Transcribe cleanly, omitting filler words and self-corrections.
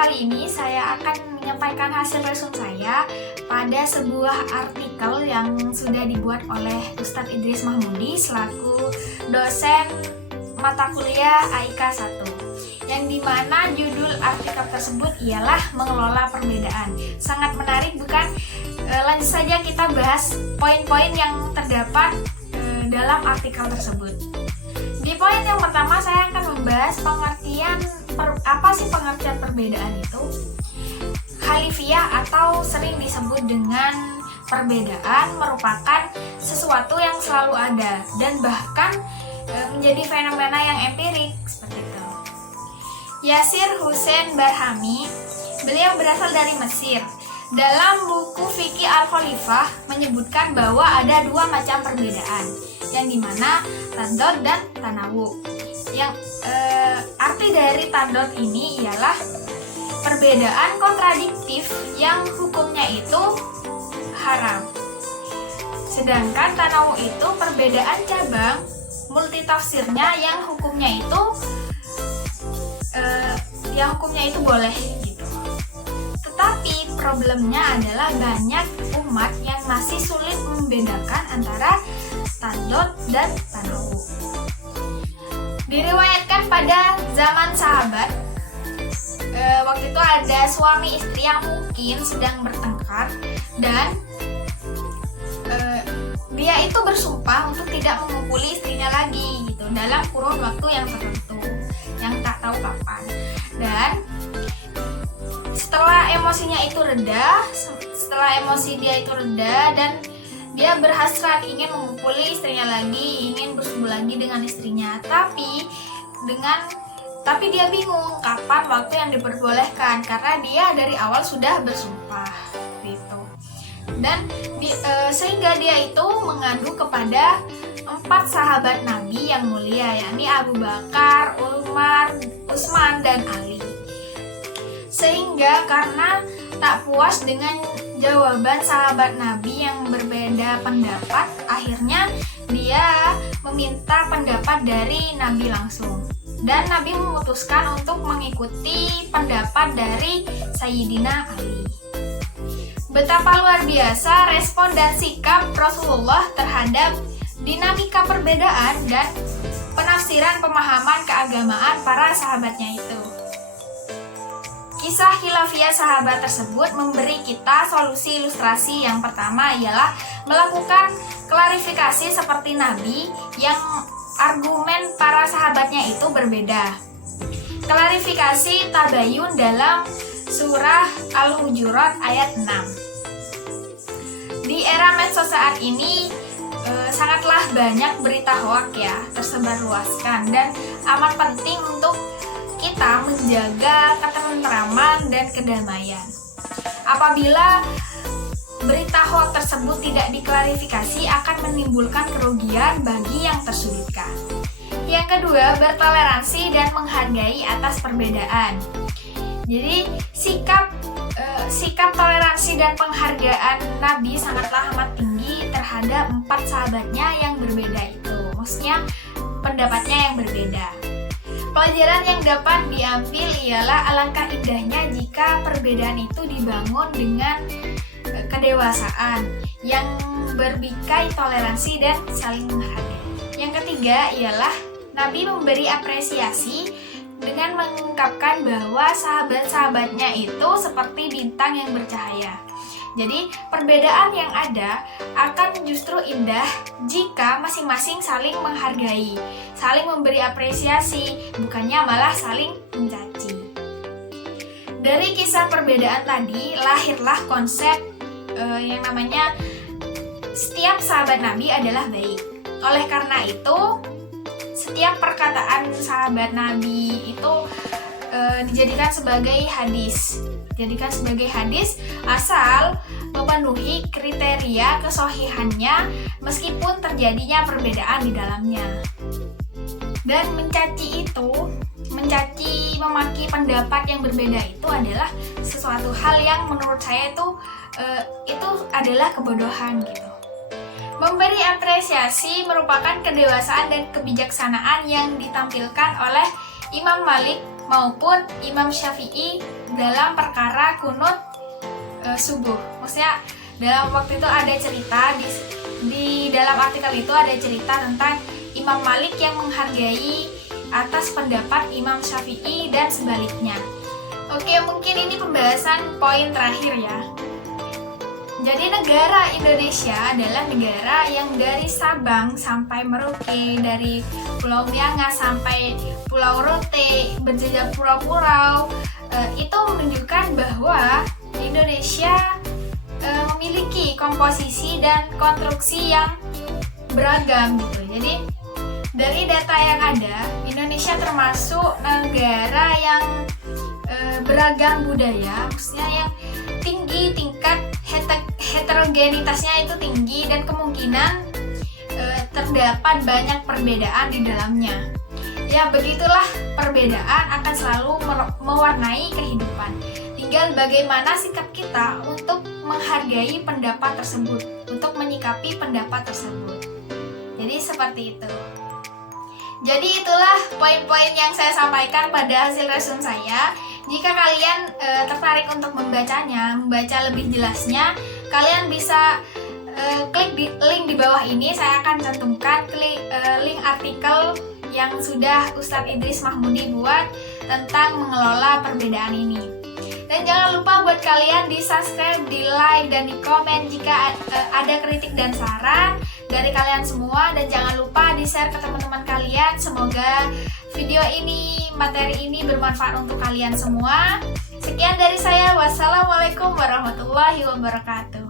kali ini saya akan menyampaikan hasil resume saya pada sebuah artikel yang sudah dibuat oleh Ustadz Idris Mahmudi selaku dosen mata kuliah AIK 1, yang dimana judul artikel tersebut ialah mengelola perbedaan. Sangat menarik bukan? Lanjut saja kita bahas poin-poin yang terdapat dalam artikel tersebut. Di poin yang pertama saya akan membahas pengertian apa sih pengertian perbedaan itu. Khalifiyah atau sering disebut dengan perbedaan merupakan sesuatu yang selalu ada dan bahkan menjadi fenomena yang empirik seperti itu. Yasir Hussein Barhami, beliau berasal dari Mesir. Dalam buku Fiqih Al-Khalifah menyebutkan bahwa ada dua macam perbedaan, yang dimana tadad dan tanawu. Yang arti dari tadad ini ialah perbedaan kontradiktif yang hukumnya itu haram. Sedangkan tanawu itu perbedaan cabang multitafsirnya yang hukumnya itu boleh gitu. Tetapi problemnya adalah banyak umat yang masih sulit membedakan antara tadad dan tanawu. Diriwayatkan pada zaman sahabat, waktu itu ada suami istri yang mungkin sedang bertengkar dan dia itu bersumpah untuk tidak memukuli istrinya lagi gitu dalam kurun waktu yang tertentu yang tak tahu kapan. Dan setelah emosi dia itu reda dan dia berhasrat ingin memukuli istrinya lagi, ingin bersumbu lagi dengan istrinya. Tapi dia bingung kapan waktu yang diperbolehkan karena dia dari awal sudah bersumpah gitu. Dan sehingga dia itu mengadu kepada 4 sahabat Nabi yang mulia, yakni Abu Bakar, Umar, Utsman, dan Ali. Sehingga karena tak puas dengan jawaban sahabat Nabi yang berbeda pendapat, akhirnya dia meminta pendapat dari Nabi langsung. Dan Nabi memutuskan untuk mengikuti pendapat dari Sayyidina Ali. Betapa luar biasa respon dan sikap Rasulullah terhadap dinamika perbedaan dan penafsiran pemahaman keagamaan para sahabatnya itu. Kisah khilafiyah sahabat tersebut memberi kita solusi ilustrasi. Yang pertama ialah melakukan klarifikasi seperti Nabi yang argumen para sahabatnya itu berbeda. Klarifikasi tabayun dalam surah Al-Hujurat ayat 6. Di era medsos saat ini sangatlah banyak berita hoak ya tersebar luaskan, dan amat penting untuk kita menjaga ketentraman dan kedamaian. Apabila berita hoax tersebut tidak diklarifikasi akan menimbulkan kerugian bagi yang tersulitkan. Yang kedua, bertoleransi dan menghargai atas perbedaan. Jadi sikap toleransi dan penghargaan Nabi sangatlah amat tinggi terhadap 4 sahabatnya yang berbeda itu. Maksudnya pendapatnya yang berbeda. Pelajaran yang dapat diambil ialah alangkah indahnya jika perbedaan itu dibangun dengan kedewasaan yang berbikai toleransi dan saling menghargai. Yang ketiga ialah Nabi memberi apresiasi dengan mengungkapkan bahwa sahabat-sahabatnya itu seperti bintang yang bercahaya. Jadi perbedaan yang ada akan justru indah jika masing-masing saling menghargai, saling memberi apresiasi, bukannya malah saling mencaci. Dari kisah perbedaan tadi lahirlah konsep yang namanya setiap sahabat Nabi adalah baik. Oleh karena itu, setiap perkataan sahabat Nabi itu dijadikan sebagai hadis asal memenuhi kriteria kesohihannya meskipun terjadinya perbedaan di dalamnya. Dan mencaci, memaki pendapat yang berbeda itu adalah sesuatu hal yang menurut saya itu adalah kebodohan gitu. Memberi apresiasi merupakan kedewasaan dan kebijaksanaan yang ditampilkan oleh Imam Malik maupun Imam Syafi'i dalam perkara kunut subuh. Maksudnya dalam waktu itu ada cerita di dalam artikel itu ada cerita tentang Imam Malik yang menghargai atas pendapat Imam Syafi'i dan sebaliknya. Oke, mungkin ini pembahasan poin terakhir ya. Jadi negara Indonesia adalah negara yang dari Sabang sampai Merauke, dari Pulau Miangas sampai Pulau Rote, berjejer pulau-pulau, itu menunjukkan bahwa Indonesia memiliki komposisi dan konstruksi yang beragam gitu. Jadi dari data yang ada, Indonesia termasuk negara yang beragam budaya, maksudnya yang tinggi, tingkat heterogenitasnya itu tinggi, dan kemungkinan terdapat banyak perbedaan di dalamnya. Ya, begitulah, perbedaan akan selalu mewarnai kehidupan. Tinggal bagaimana sikap kita untuk menghargai pendapat tersebut, untuk menyikapi pendapat tersebut. Jadi seperti itu. Jadi itulah poin-poin yang saya sampaikan pada hasil resume saya. Jika kalian tertarik untuk membacanya, membaca lebih jelasnya, kalian bisa klik di link di bawah ini. Saya akan cantumkan link artikel yang sudah Ustadz Idris Mahmudi buat tentang mengelola perbedaan ini. Dan jangan lupa buat kalian di subscribe, di like, dan di komen jika ada kritik dan saran dari kalian semua. Dan jangan lupa di share ke teman-teman kalian. Semoga video ini, materi ini bermanfaat untuk kalian semua. Sekian dari saya. Wassalamualaikum warahmatullahi wabarakatuh.